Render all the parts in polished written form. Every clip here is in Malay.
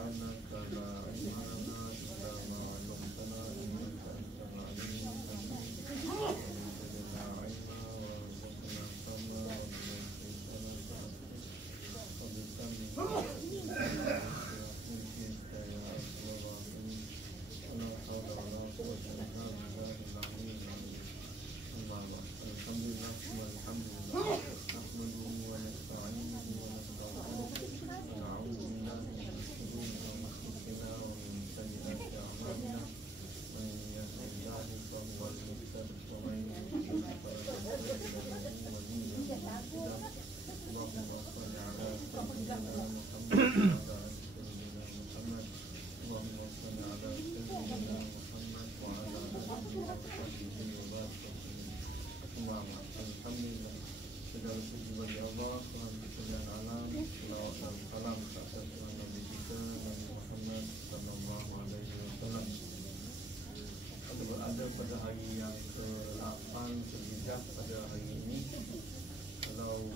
subhanaka la ilma lana illa ma 'allamtana innaka antal alimul hakim wa zidna ilma wa warzuqna fahma wa billahi wa bihamdihi segala puji bagi Allah, Tuhan sekalian alam. Salawat dan salam ke atas Tuhan Nabi kita Nabi Muhammad sallallahu alaihi wasallam. Kita berada pada hari yang ke-8 Zulhijjah pada hari ini. Kalau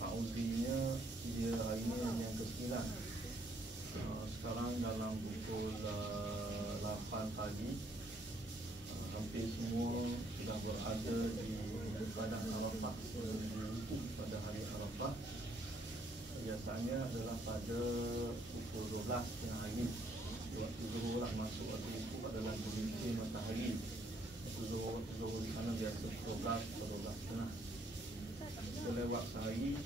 Saudinya dia hari ini yang ke-9. Sekarang dalam pukul 8 pagi. Hampir semua sudah berada di padang Arafah pada hari Arafah. Biasanya adalah pada pukul 12 tengah hari. Waktu zuhur lah masuk waktu itu adalah gelincir matahari. Waktu zuhur di sana biasa pukul 12 atau 12 tengah. Kita lewat sehari.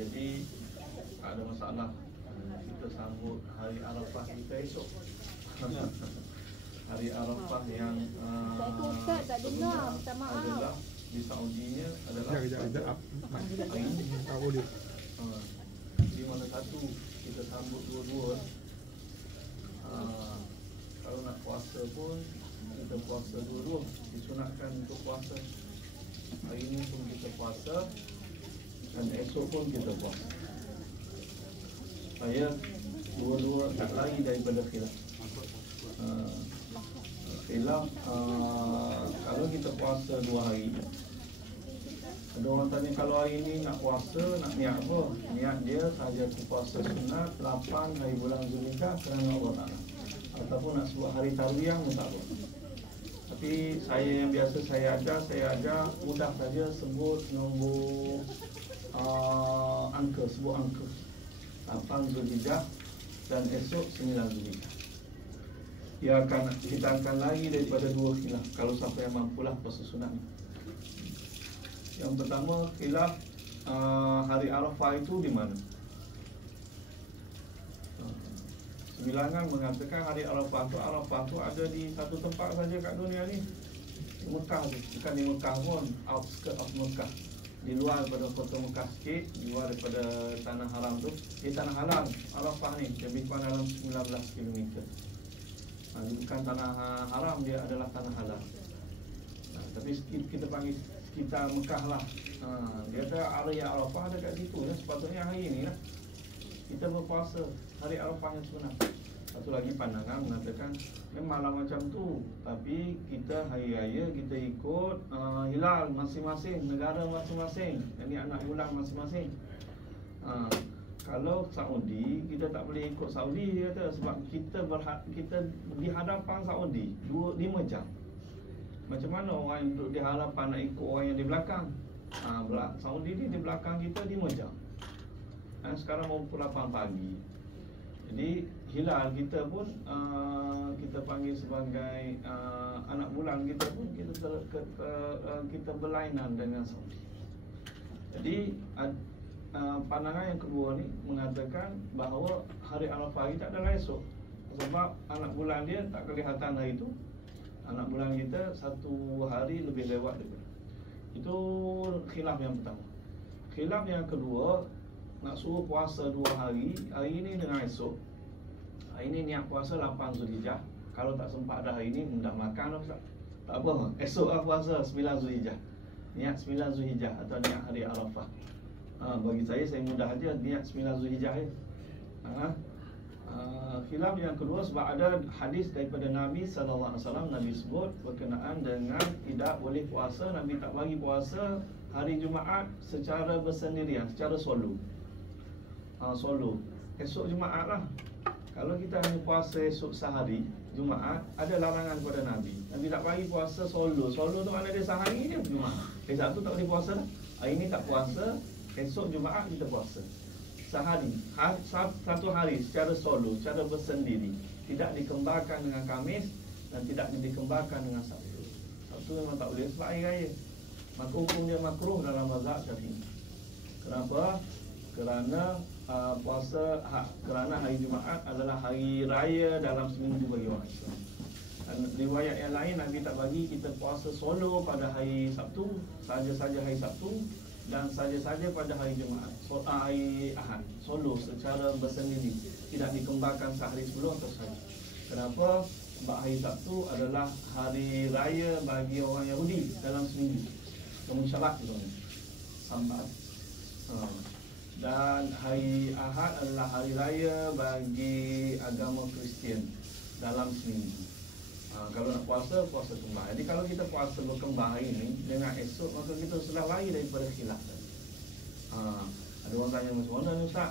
Jadi tak ada masalah. Kita sambut hari Arafah kita esok. Hari Arafah yang Ustaz tak dengar, minta maaf. Adalah di Saudinya adalah di mana satu kita sambut dua-dua. Kalau nak puasa pun kita puasa dua-dua. Disunatkan untuk puasa. Hari ini pun kita puasa dan esok pun kita puasa. Saya dua-dua tak lari daripada khilaf. Khilaf kalau kita puasa 2 hari. Ada orang tanya kalau hari ini nak puasa, nak niat apa? Niat dia sahaja puasa sunat 8 hari bulan Zulhijjah kerana Allah Ta'ala. Ataupun nak sebut hari tarwiyah pun tak apa. Tapi saya yang biasa saya ajar mudah saja sebut nombor angka, sebut angka 8 Zulhijjah dan esok 9 Zulhijjah. Kita akan lari daripada 2 khilaf kalau siapa yang mampulah puasa sunat ni. Yang pertama khilaf hari Arafah itu di mana? Sebilangan mengatakan hari Arafah tu ada di satu tempat saja kat dunia ni, di Mekah tu. Bukan di Mekah pun, outskirt of Mekah, di luar daripada kota Mekah sikit, di luar daripada tanah haram tu. Di tanah haram Arafah ni lebih kurang dalam 19 km. Bukan tanah haram, dia adalah tanah halal. Tapi kita panggil sekitar Mekah lah. Dia ada area Arafah ada kat situ ya. Sepatutnya hari ni lah kita berpuasa hari Arafah yang sebenar. Satu lagi pandangan mengatakan memanglah macam tu, tapi kita hari raya kita ikut hilal masing-masing, negara masing-masing, jadi anak bulan masing-masing. Kalau Saudi, kita tak boleh ikut Saudi, dia kata, sebab kita di hadapan Saudi 5 jam. Macam mana orang yang duduk di hadapan nak ikut orang yang di belakang? Saudi ni di belakang kita 5 jam. Sekarang mau pukul 8 pagi. Jadi hilal kita pun kita panggil sebagai anak bulan kita pun kita berlainan dengan Saudi. Jadi pandangan yang kedua ni mengatakan bahawa hari Arafah kita adalah esok. Sebab anak bulan dia tak kelihatan hari itu. Anak bulan kita 1 hari lebih lewat daripada. Itu khilaf yang pertama. Khilaf yang kedua, nak suruh puasa 2 hari, hari ini dengan esok. Hari ini niat puasa 8 Zulhijjah. Kalau tak sempat dah hari ini, dah makan tak apa, esok lah puasa 9 Zulhijjah. Niat 9 Zulhijjah atau niat hari Arafah. Bagi saya mudah aja niat 9 Zulhijjah je. Khilaf yang kedua sebab ada hadis daripada Nabi SAW. Nabi sebut berkenaan dengan tidak boleh puasa. Nabi tak bagi puasa hari Jumaat secara bersendirian, secara solo. esok Jumaat lah. Kalau kita hanya puasa esok sehari Jumaat, ada larangan kepada Nabi. Nabi tak bagi puasa solo. Solo tu mana dia sehari je Jumaat. Sabtu tak boleh puasa dah. Hari ni tak puasa, esok Jumaat kita puasa. Sehari, satu hari secara solo, secara bersendiri. Tidak dikembarkan dengan Khamis dan tidak dikembarkan dengan Sabtu. Sabtu memang tak boleh sebab hari raya. Maka hukum dia makruh dalam mazhab Syafi'i. Kenapa? Kerana kerana hari Jumaat adalah hari raya dalam seminggu bagi orang Islam. Dan riwayat yang lain Nabi tak bagi kita puasa solo pada hari Sabtu, saja-saja hari Sabtu, dan saja-saja pada hari Jumaat, hari Ahad, solo secara bersendiri, tidak dikembarkan sehari sebelum atau sehari. Kenapa? Sebab hari Sabtu adalah hari raya bagi orang Yahudi dalam seminggu. Kemusyarat itu Sambat. Dan hari Ahad adalah hari raya bagi agama Kristian dalam seminggu. Kalau nak puasa, puasa kembar. Jadi kalau kita puasa berkembar hari ini dengan esok, maka kita sudah lari daripada khilaf. Ada orang tanya macam mana ni Ustaz?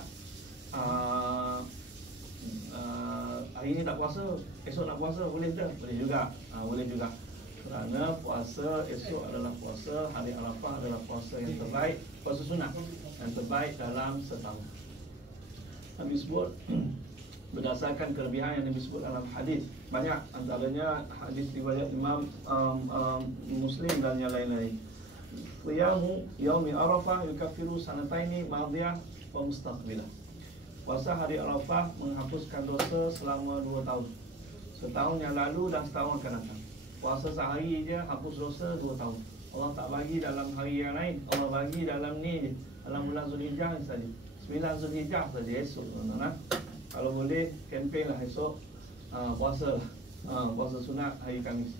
Hari ini tak puasa, esok nak puasa, boleh tak? Boleh juga. Boleh juga. Kerana puasa esok adalah puasa, hari Arafah adalah puasa yang terbaik, puasa sunat yang terbaik dalam setahun. Nabi sebut berdasarkan kelebihan yang disebut dalam hadis. Banyak antaranya hadis riwayat Imam Muslim dan yang lain-lain. Qiyamu yaumi Arafah yukaffiru sanataini madiyah wa mustaqbilah. Puasa hari Arafah menghapuskan dosa selama 2 tahun. Setahun yang lalu dan setahun akan datang. Puasa sehari je hapus dosa 2 tahun. Allah tak bagi dalam hari yang lain. Allah bagi dalam ni je, dalam bulan Zulhijjah saja. 9 Zulhijjah saja esok, tuan-tuan. Kalau boleh kempen lah esok, puasa lah. Puasa sunat hari Khamis.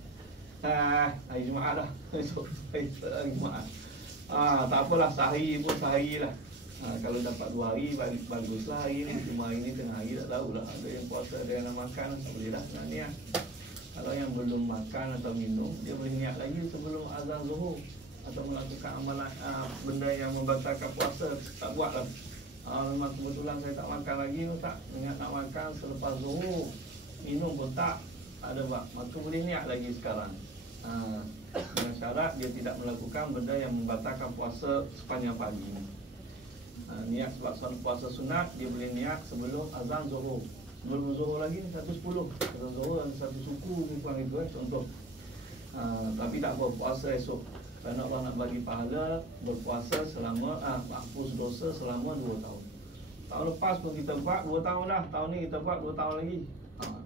Hari Jumaat lah. Esok hari Jumaat. Tak apalah, sehari pun sehari lah. Kalau dapat 2 hari baguslah hari ni. Cuma hari ni tengah hari tak tahulah. Ada yang puasa, ada yang nak makan, tak boleh dah nak niat. Kalau yang belum makan atau minum, dia boleh niat lagi sebelum azan zuhur atau melakukan amalan benda yang membatalkan puasa. Tak buat lah. Memang kebetulan saya tak makan lagi, tak niat nak makan selepas zuhur, minum pun tak ada buat, maka boleh niat lagi sekarang. Dengan syarat dia tidak melakukan benda yang membatalkan puasa sepanjang pagi. Niat sebab puasa sunat, dia boleh niat sebelum azan zuhur. Sebelum zuhur lagi 110. Azan zuhur dan 1 suku ni kurang itu contoh. Tapi tak apa, puasa esok. Kerana Allah nak bagi pahala berpuasa selama hapus dosa selama 2 tahun. Tahun lepas pun kita buat 2 tahun dah. Tahun ni kita buat 2 tahun lagi.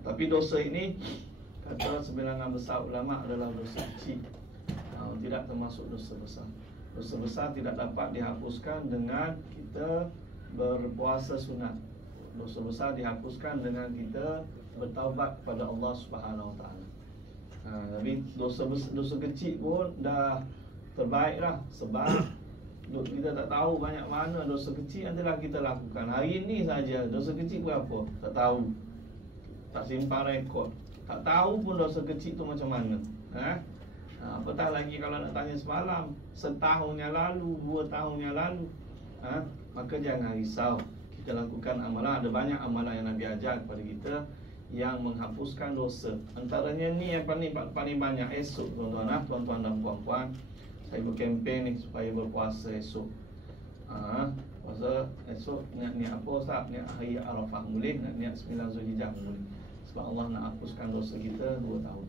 Tapi dosa ini kata sebilangan besar ulama adalah dosa kecil. Tidak termasuk dosa besar. Dosa besar tidak dapat dihapuskan dengan kita berpuasa sunat. Dosa besar dihapuskan dengan kita bertaubat kepada Allah Subhanahu Wa Taala. Tapi dosa kecil pun dah terbaik lah. Sebab kita tak tahu banyak mana dosa kecil yang telah kita lakukan. Hari ini saja dosa kecil berapa? Tak tahu. Tak simpan rekod. Tak tahu pun dosa kecil tu macam mana. Apatah lagi kalau nak tanya semalam, setahun yang lalu, 2 tahun yang lalu. Maka jangan risau. Kita lakukan amalan. Ada banyak amalan yang Nabi ajar kepada kita yang menghapuskan dosa. Antaranya ni yang paling banyak esok, tuan-tuan, tuan-tuan dan puan-puan. Saya berkempen ni supaya berpuasa esok. Puasa esok niat apa Ustaz? Niat hari Arafah boleh, niat 9 Zulhijjah boleh. Sebab Allah nak hapuskan dosa kita 2 tahun.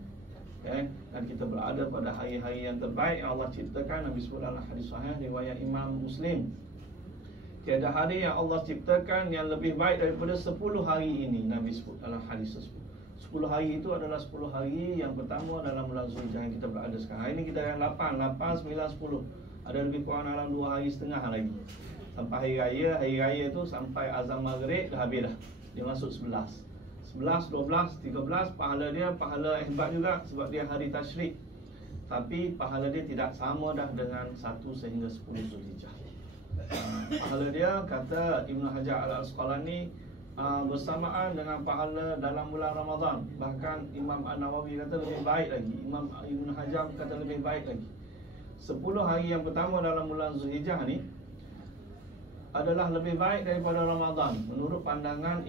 Okay? Dan kita berada pada hari-hari yang terbaik yang Allah ciptakan. Nabi sebut dalam hadis sahih riwayat Imam Muslim. Tiada hari yang Allah ciptakan yang lebih baik daripada 10 hari ini. Nabi sebut dalam hadis tersebut. 10 hari itu adalah 10 hari yang pertama dalam bulan Zulhijjah yang kita berada sekarang. Hari ini kita yang 8, 9, 10. Ada lebih kurang dalam 2 hari setengah lagi. Sampai hari raya. Hari raya itu sampai azan maghrib dah habis dah. Dia masuk 11, 12, 13. Pahala dia pahala hebat juga sebab dia hari tasyrik. Tapi pahala dia tidak sama dah dengan 1 sehingga 10 Zulhijjah. Pahala dia kata Ibn Hajar Al-Asqalani bersamaan dengan pahala dalam bulan Ramadan. Bahkan Imam An-Nawawi kata lebih baik lagi. Imam Ibn Hajar kata lebih baik lagi. 10 hari yang pertama dalam bulan Zulhijjah ni adalah lebih baik daripada Ramadan menurut pandangan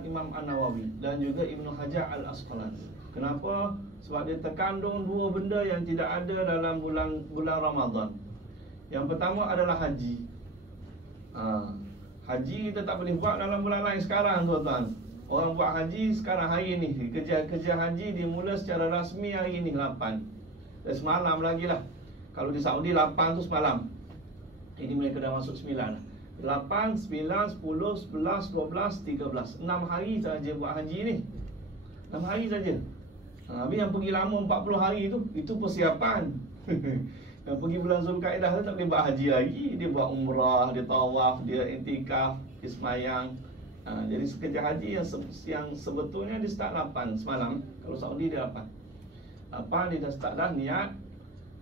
Imam An-Nawawi dan juga Ibnu Hajar Al-Asqalani. Kenapa? Sebab dia terkandung dua benda yang tidak ada dalam bulan Ramadan. Yang pertama adalah haji. Haji kita tak boleh buat dalam bulan lain sekarang, tuan-tuan. Orang buat haji sekarang hari ni. Kerja haji dimula secara rasmi hari ni 8. Dan semalam lagi lah. Kalau di Saudi 8 tu semalam. Ini mereka dah masuk 9 lah. 8, 9, 10, 11, 12, 13. 6 hari saja buat haji ni. 6 hari saja. Habis yang pergi lama 40 hari tu, itu persiapan. Yang pergi bulan Zulkaidah tu tak boleh buat haji lagi. Dia buat umrah, dia tawaf, dia intikaf, dia semayang. Jadi kerja haji yang sebetulnya dia start 8 semalam. Kalau Saudi dia 8. Dia dah start dah niat.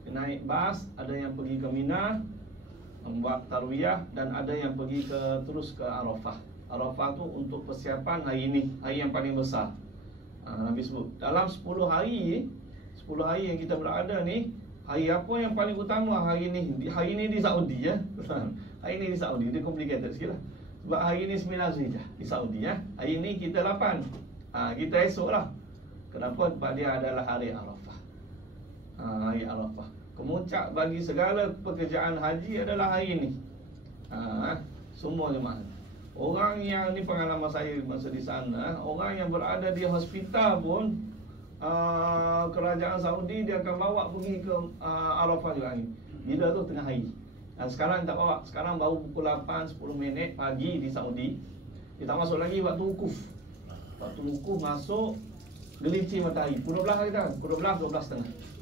Dia naik bas, ada yang pergi ke Mina membuat tarwiyah, dan ada yang pergi terus ke Arafah. Arafah tu untuk persiapan hari ini, hari yang paling besar. Nabi sebut dalam 10 hari yang kita berada ni, hari apa yang paling utama hari ni? Hari ni di Saudi ya. Hari ni di Saudi, dia complicated sikit lah. Sebab hari ni 9 Zulhijjah di Saudi ya. Hari ni kita 8. Kita esok lah. Kenapa? Sebab dia adalah hari Arafah. Hari Arafah. Kemuncak bagi segala pekerjaan haji adalah hari ini. Semua jemaah. Orang yang ni pengalaman saya masa di sana, orang yang berada di hospital pun kerajaan Saudi dia akan bawa pergi ke Arafah juga ni. Bila tu tengah hari. Dan sekarang tak bawa. Sekarang baru pukul 8 10 minit pagi di Saudi. Dia tak masuk lagi waktu wukuf. Waktu wukuf masuk gelincir matahari. Pukul 12 kita. Pukul 12 12.30.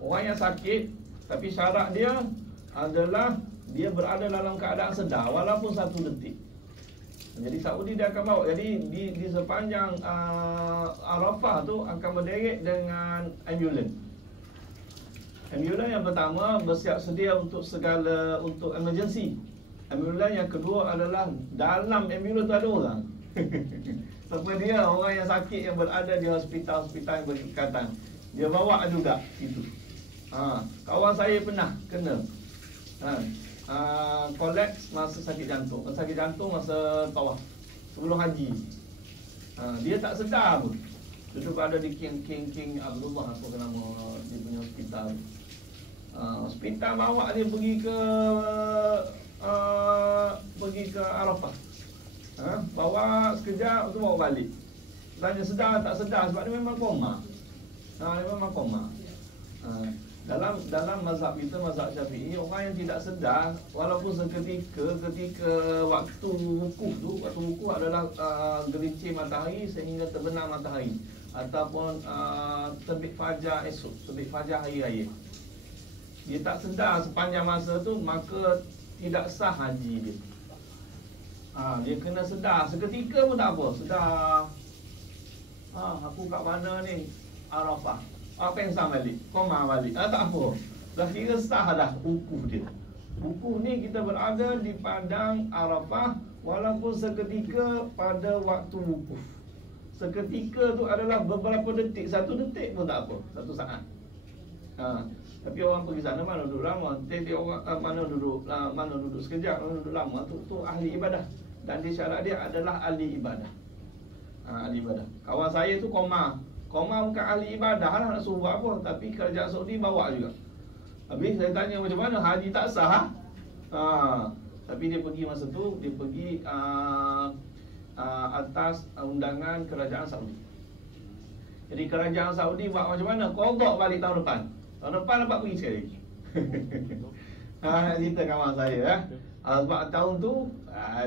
Orang yang sakit, tapi syarat dia adalah dia berada dalam keadaan sedar walaupun 1 detik. Jadi Saudi dia akan bawa. Jadi di sepanjang Arafah tu akan berderet dengan ambulans. Ambulans yang pertama bersiap sedia untuk emergency. Ambulans yang kedua adalah dalam ambulans tu ada orang. Sebab dia orang yang sakit yang berada di hospital-hospital yang berdekatan. Dia bawa juga itu. Kawan saya pernah kena kolaps masa sakit jantung. Sakit jantung masa tawaf sebelum haji. Dia tak sedar pun. Duduk ada di King Abdullah, apa nama dia punya hospital. Hospital bawa dia pergi ke Arafah. Bawa sekejap tu bawa balik. Tanya sedar tak sedar sebab dia memang koma. Dia memang koma. Dalam mazhab kita, mazhab Syafi'i, orang yang tidak sedar walaupun seketika ketika waktu wukuf adalah gelincir matahari sehingga terbenam matahari ataupun terbit fajar esok, terbit fajar hari raya. Dia tak sedar sepanjang masa tu, maka tidak sah haji dia. Dia kena sedar seketika pun tak apa. Sedar, aku kat mana ni? Arafah. Pensang balik, koma balik. Tak apa. Dah kira sah dah wukuf dia. Wukuf ni kita berada di padang Arafah walaupun seketika pada waktu wukuf. Seketika tu adalah beberapa detik. 1 detik pun tak apa. 1 saat. Tapi orang pergi sana mana duduk lama. Tiap orang mana duduk sekejap, mana duduk lama tu ahli ibadah. Dan dia syarat dia adalah ahli ibadah. Ahli ibadah. Kawan saya tu koma bukan ahli ibadah lah, nak suruh buat apa. Tapi kerajaan Saudi bawa juga. Habis saya tanya macam mana, haji tak sah. Tapi dia pergi masa tu, dia pergi atas undangan kerajaan Saudi. Jadi kerajaan Saudi buat macam mana, qada balik tahun depan. Tahun depan dapat pergi sekali. Nak cerita kawan saya sebab tahun tu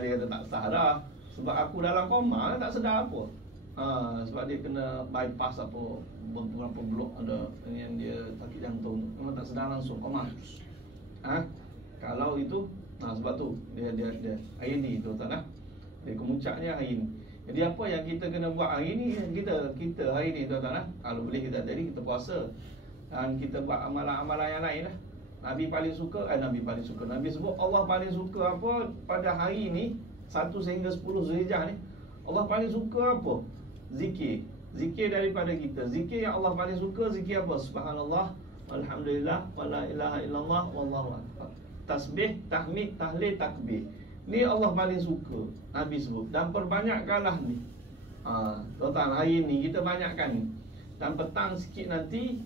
dia kata tak sah dah. Sebab aku dalam koma, tak sedar apa. Sebab dia kena bypass apa, beberapa blok ada yang dia sakit jantung, memang tak sedar langsung koma. Kalau itu sebab tu dia hari ni tuan-tuan dia kemuncaknya hari ni. Jadi apa yang kita kena buat hari ni, kita hari ni tuan-tuan kalau boleh kita kita puasa dan kita buat amalan-amalan yang lain lah. Nabi sebut Allah paling suka apa pada hari ni 1 sehingga 10 Zulhijjah ni. Allah paling suka apa? Zikir daripada kita. Zikir yang Allah paling suka, zikir apa? Subhanallah, walhamdulillah, wala ilaha illallah, wallahu akbar. tasbih, tahmid, tahlil, takbir. Ni Allah paling suka Nabi sebut. Dan perbanyakkanlah ni. Tuan-tuan, hari ni kita banyakkan ni. Dan petang sikit nanti,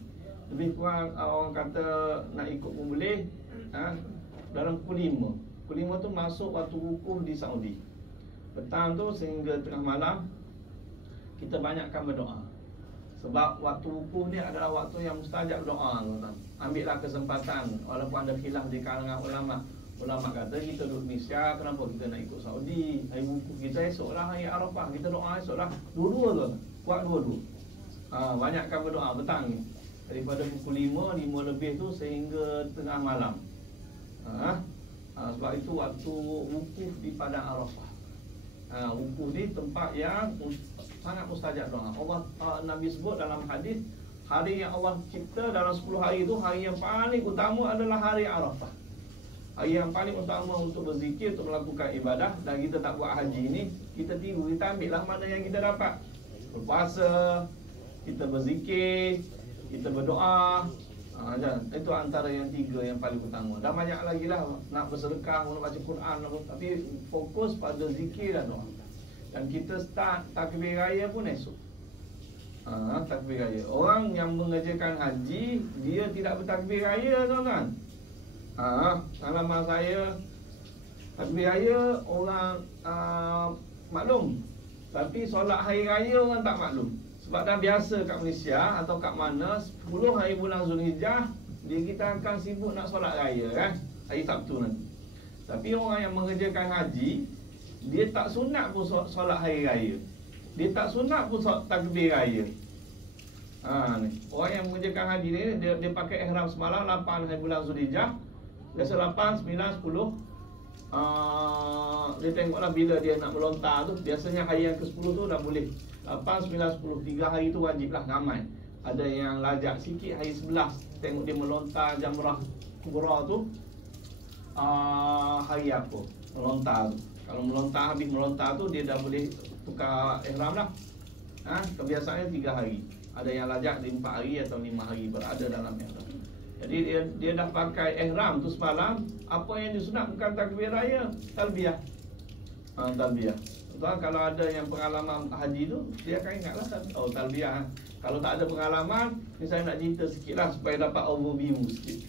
lebih kurang orang kata nak ikut pun boleh, dalam pukul 5. Pukul 5 tu masuk waktu wukuf di Saudi. Petang tu sehingga tengah malam, kita banyakkan berdoa. Sebab waktu wukuf ni adalah waktu yang mustajab doa, tuan-tuan. Ambillah kesempatan, walaupun ada khilaf di kalangan ulama. Ulama kata kita duduk Malaysia, kenapa kita nak ikut Saudi? Hari wukuf kita esoklah hari Arafah, kita doa esoklah. Dua-dua tu, kuat dua-dua. Banyakkan berdoa petang ni. Daripada pukul 5 lebih tu sehingga tengah malam. Sebab itu waktu wukuf di padang Arafah. Wukuf ni tempat yang sangat mustajab doa. Allah Nabi sebut dalam hadis, hari yang Allah cipta dalam 10 hari itu, hari yang paling utama adalah hari Arafah. Hari yang paling utama untuk berzikir, untuk melakukan ibadah. Dan kita tak buat haji ni, kita tiru, kita ambil lah mana yang kita dapat. Berpuasa, kita berzikir, kita berdoa. Itu antara yang 3 yang paling utama. Dan banyak lagi lah, nak bersedekah, nak baca Quran, tapi fokus pada zikir dan doa. Dan kita start takbir raya pun esok. Takbir raya. Orang yang mengerjakan haji, dia tidak bertakbir raya, tuan-tuan. Pengalaman saya, takbir raya orang maklum, tapi solat hari raya orang tak maklum. Sebab dah biasa kat Malaysia atau kat mana 10 hari bulan Zulhijjah, kita akan sibuk nak solat raya kan, hari Sabtu nanti. Tapi orang yang mengerjakan haji, dia tak sunat pun solat hari raya, dia tak sunat pun solat takbir raya. Ni. Orang yang mengerjakan haji ni, dia pakai ihram semalam 8 hari bulan Zulhijjah. Biasa 8, 9, 10. Dia tengoklah bila dia nak melontar tu. Biasanya hari yang ke-10 tu dah boleh. 8, 9, 10, 3 hari tu wajib lah ramai. Ada yang lajak sikit hari 11. Tengok dia melontar jamrah kubra tu, hari apa melontar tu. Kalau melontar, habis melontar tu, dia dah boleh tukar ihram lah. Kebiasaannya 3 hari. Ada yang lajak 4 hari atau 5 hari berada dalam ihram. Jadi dia dah pakai ihram tu semalam. Apa yang disunat bukan takbir raya, talbiyah. Talbiyah. Tuan, kalau ada yang pengalaman haji tu, dia akan ingatlah talbiyah. Kalau tak ada pengalaman, ni saya nak cerita sikit lah supaya dapat overview sikit.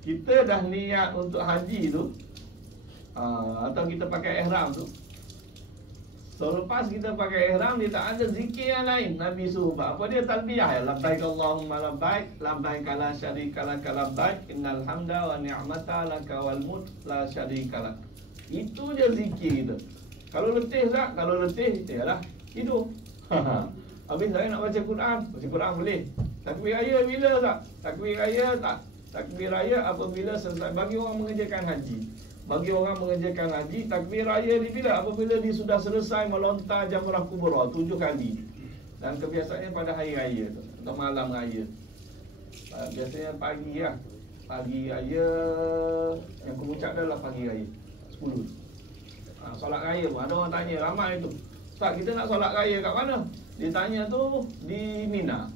Kita dah niat untuk haji tu, atau kita pakai ihram tu, so lepas kita pakai ihram, dia tak ada zikir yang lain. Nabi suruh buat apa? Dia talbiyah. Labbaik Allahumma labbaik, labbaik la syarika lak labbaik, innal hamda wa ni'mata laka wal mulk la syarika lak. Itu je zikir itu. Kalau letih tak? Kalau letih, yalah tidur. Habis saya nak baca Quran boleh. Takbir raya bila tak? Takbir raya tak? Takbir raya apabila selesai. Bagi orang mengerjakan haji, takbir raya ni bila? Apabila dia sudah selesai melontar jamrah kubra 7 kali. Dan kebiasaannya pada hari raya tu, atau malam raya. Biasanya pagi lah. Pagi raya, yang kemuncak adalah pagi raya 10. Solat raya pun, ada orang tanya, ramai tu, Ustaz, kita nak solat raya kat mana? Dia tanya tu di Mina.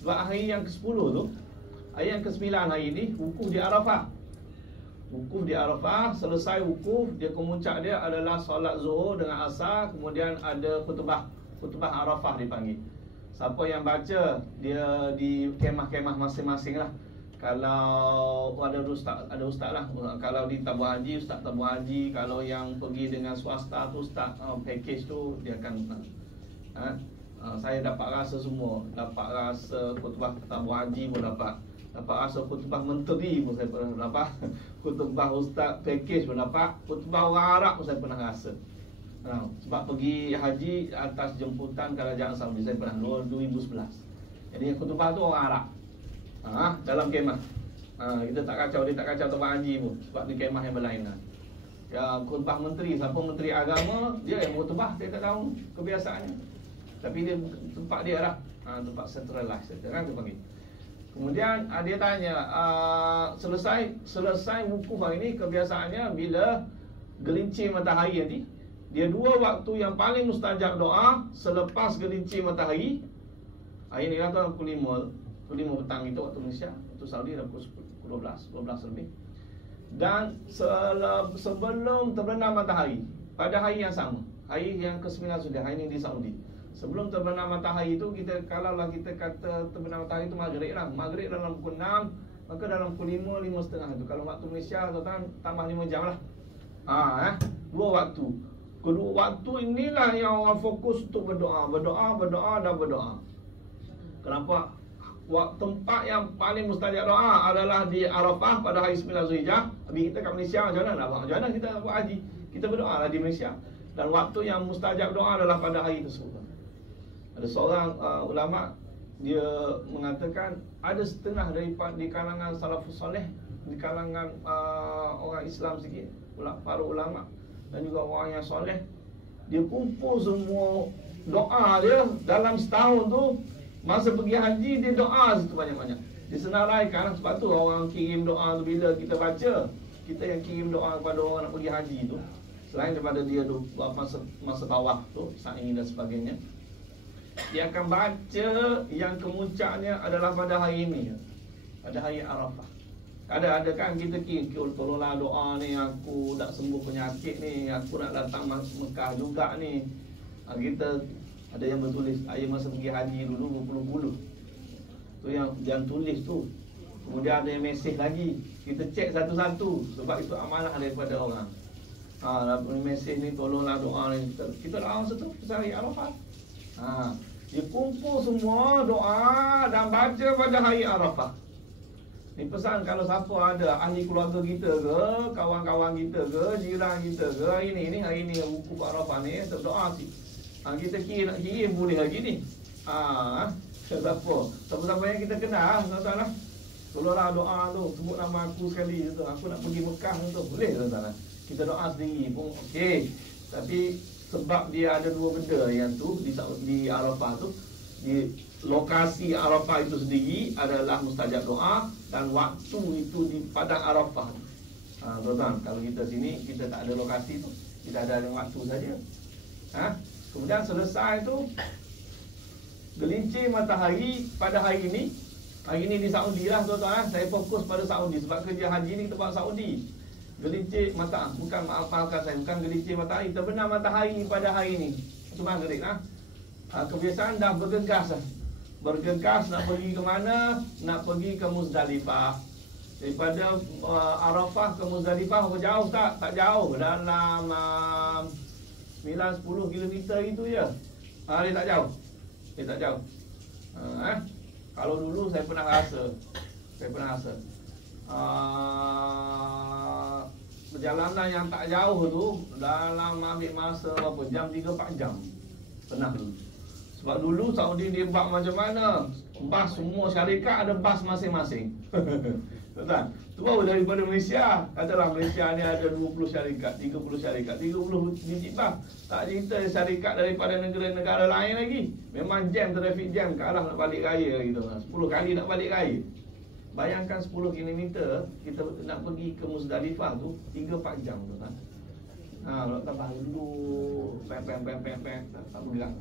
Sebab hari yang ke-10 tu, hari yang ke-9 hari ni, wukuf di Arafah. Selesai wukuf, dia kemuncak dia adalah solat zuhur dengan asar. Kemudian ada khutbah Arafah dipanggil. Siapa yang baca, dia di kemah-kemah masing-masing lah. Kalau ada ustaz lah. Kalau di tabung haji, ustaz tabung haji. Kalau yang pergi dengan swasta tu, ustaz package tu, dia akan saya dapat rasa semua. Dapat rasa khutbah tabung haji pun dapat rasa khutbah menteri pun saya pernah dapat. Khutbah ustaz package pun dapat. Khutbah orang Arab pun saya pernah rasa. Sebab pergi haji atas jemputan Kerajaan Saudi, saya pernah 2011. Jadi khutbah tu orang Arab, dalam kemah. Kita tak kacau, dia tak kacau tempat haji pun, sebab ni kemah yang berlainan. Ya, khutbah menteri, siapa menteri agama, dia yang khutbah, saya tak tahu kebiasaannya. Tapi dia tempat dia lah, tempat centralized kan dia panggil. Kemudian dia tanya, selesai wukuf hari ni, kebiasaannya bila gelincir matahari nanti, dia 2 waktu yang paling mustajab doa selepas gelincir matahari. Hari ni lah tu pukul 5 petang itu waktu Malaysia. Waktu Saudi dah pukul 12 lebih. Dan sebelum terbenam matahari, pada hari yang sama, hari yang ke-9 sudah, hari ini di Saudi, sebelum terbenam matahari itu, kalaulah kita kata terbenam matahari itu maghrib lah. Maghrib dalam pukul 6, maka dalam pukul 5, 5.30 itu. Kalau waktu Malaysia, tuan-tuan, tambah 5 jam lah. Dua waktu. Kedua waktu inilah yang orang fokus untuk berdoa. Berdoa dan berdoa. Kenapa? Tempat yang paling mustajab doa adalah di Arafah pada hari 9 Zulhijjah. Habis kita kat Malaysia, macam mana nak buat? Macam mana kita buat haji? Kita berdoa lah di Malaysia. Dan waktu yang mustajab doa adalah pada hari tersebut. Ada seorang ulama, dia mengatakan ada setengah daripada di kalangan salafus soleh, di kalangan orang Islam sikit, para ulama dan juga orang yang soleh, dia kumpul semua doa dia dalam setahun tu. Masa pergi haji, dia doa situ banyak-banyak. Dia senaraikan. Sebab tu orang kirim doa tu, bila kita baca, kita yang kirim doa kepada orang nak pergi haji tu, selain daripada dia tu buat masa tawaf tu, sa'i dan sebagainya, dia akan baca yang kemuncaknya adalah pada hari ini, pada hari Arafah. Ada kan kita kirim, tolonglah doa ni, aku tak sembuh penyakit ni, aku nak datang Mekah juga ni. Kita ada yang bertulis, saya masa pergi haji dulu berpuluh-puluh. Tu yang tulis tu. Kemudian ada yang mesej lagi. Kita cek satu-satu. Sebab itu amanah daripada orang. Mesej ni, tolonglah doa ni. Kita doa satu hari Arafah. Dia kumpul semua doa dan baca pada hari Arafah. Ni pesan kalau siapa ada ahli keluarga kita ke, kawan-kawan kita ke, jiran kita ke, hari ni buku Arafah ni, berdoa sih. Kita nak kirim boleh lagi ni. Siapa-siapa yang kita kenal, tuan-tuan lah. Tolonglah doa tu, sebut nama aku sekali tu. Aku nak pergi Mekah tu. Boleh tuan-tuan lah. Kita doa sendiri pun okey. Tapi sebab dia ada dua benda yang tu di Arafah tu, di lokasi Arafah itu sendiri adalah mustajab doa, dan waktu itu di padang Arafah. Tuan-tuan, kalau kita sini kita tak ada lokasi tu, kita ada waktu saja. Kemudian selesai tu, gelincir matahari pada hari ini. Hari ini di Saudi lah tuan-tuan. Saya fokus pada Saudi sebab kerja haji ni kita buat Saudi. Gelincir matahari, maafkan saya, bukan gelincir matahari, terbenam matahari pada hari ini. Itu maghrib lah. Kebiasaan dah bergegas lah. Bergegas nak pergi ke mana? Nak pergi ke Muzdalifah. Daripada Arafah ke Muzdalifah berapa jauh tak? Tak jauh. Dalam 9-10 kilometer itu je. Dia tak jauh. Dia tak jauh. Kalau dulu saya pernah rasa. Perjalanan yang tak jauh tu dalam ambil masa berapa jam, 3-4 jam. Pernah dulu. Sebab dulu Saudi dia buat macam mana? Bas semua syarikat ada bas masing-masing. Betul? Tu baru daripada Malaysia. Katalah Malaysia ni ada 20 syarikat, 30 syarikat, 30 biji bas. Tak cerita syarikat daripada negara-negara lain lagi. Memang jam, traffic jam, kalah nak balik raya gitu. 10 kali nak balik raya. Bayangkan 10 km kita nak pergi ke Muzdalifah tu 3-4 jam tu kan. Kalau tambah dulu pem tak bergerak.